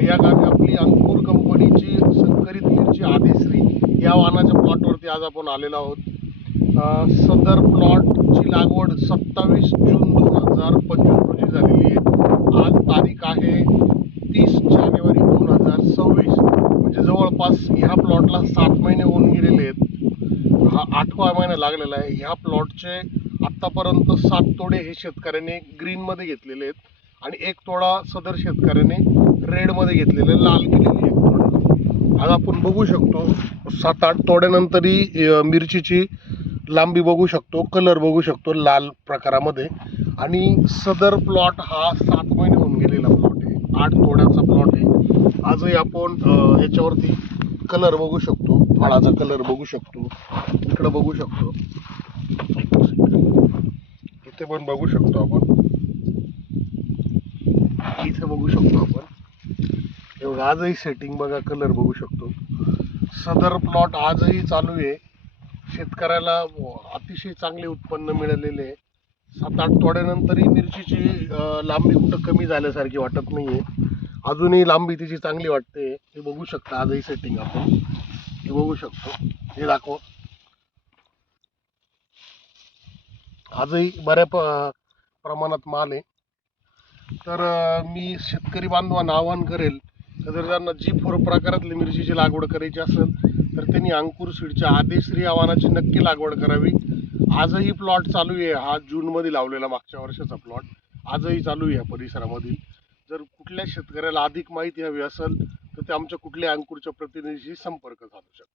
या गावी आपली अंकुर कंपनीची संकरित मिरची आदेश्री या वाहनाच्या प्लॉटवरती आज आपण आलेलो आहोत। सदर प्लॉटची लागवड 27 जून 2025 रोजी झालेली आहे। आज तारीख आहे 30 जानेवारी 2026, म्हणजे जवळपास ह्या प्लॉटला 7 महिने होऊन गेलेले आहेत। हा 8वा महिना लागलेला आहे। ह्या प्लॉटचे आत्तापर्यंत 7 तोडे हे शेतकऱ्याने ग्रीनमध्ये घेतलेले आहेत आणि 1 तोडा सदर शेतकऱ्याने रेडमध्ये घेतलेले, लाल केलेली 1 तोडा। आज आपण बघू शकतो 7-8 तोड्यानंतरही मिरचीची लांबी बघू शकतो, कलर बघू शकतो लाल प्रकारामध्ये। आणि सदर प्लॉट हा 7 महिने होऊन गेलेला प्लॉट आहे, 8 तोड्याचा प्लॉट आहे। आजही आपण याच्यावरती कलर बघू शकतो, फळाचा कलर बघू शकतो, इकडे बघू शकतो, इथे पण बघू शकतो आपण, इथे बघू शकतो आपण। आजही सेटिंग बघा, कलर बघू शकतो। सदर प्लॉट आजही चालू आहे। शेतकऱ्याला अतिशय चांगले उत्पन्न मिळालेले आहे। 7-8 तोड्यानंतरही मिरचीची लांबी कुठं कमी झाल्यासारखी वाटत नाहीये, अजूनही लांबी तिची चांगली वाटते। हे बघू शकता आजही सेटिंग आपण, हे बघू शकतो, हे दाखव। आजही बऱ्या प्रमाणात माल आहे। तर मी शेतकरी बांधवांना आवाहन करेल, जर त्यांना G4 प्रकारातली मिरचीची लागवड करायची असेल तर त्यांनी अंकुर सीडच्या आदेश्री या वाहनाची नक्की लागवड करावी। आजही प्लॉट चालू आहे, हा जूनमध्ये लावलेला मागच्या वर्षाचा प्लॉट आजही चालू आहे या परिसरामधील। जर कुठल्या शेतकऱ्याला अधिक माहिती हवी असेल तर ते आमच्या कुठल्या अंकुरच्या प्रतिनिधीशी संपर्क साधू शकतात।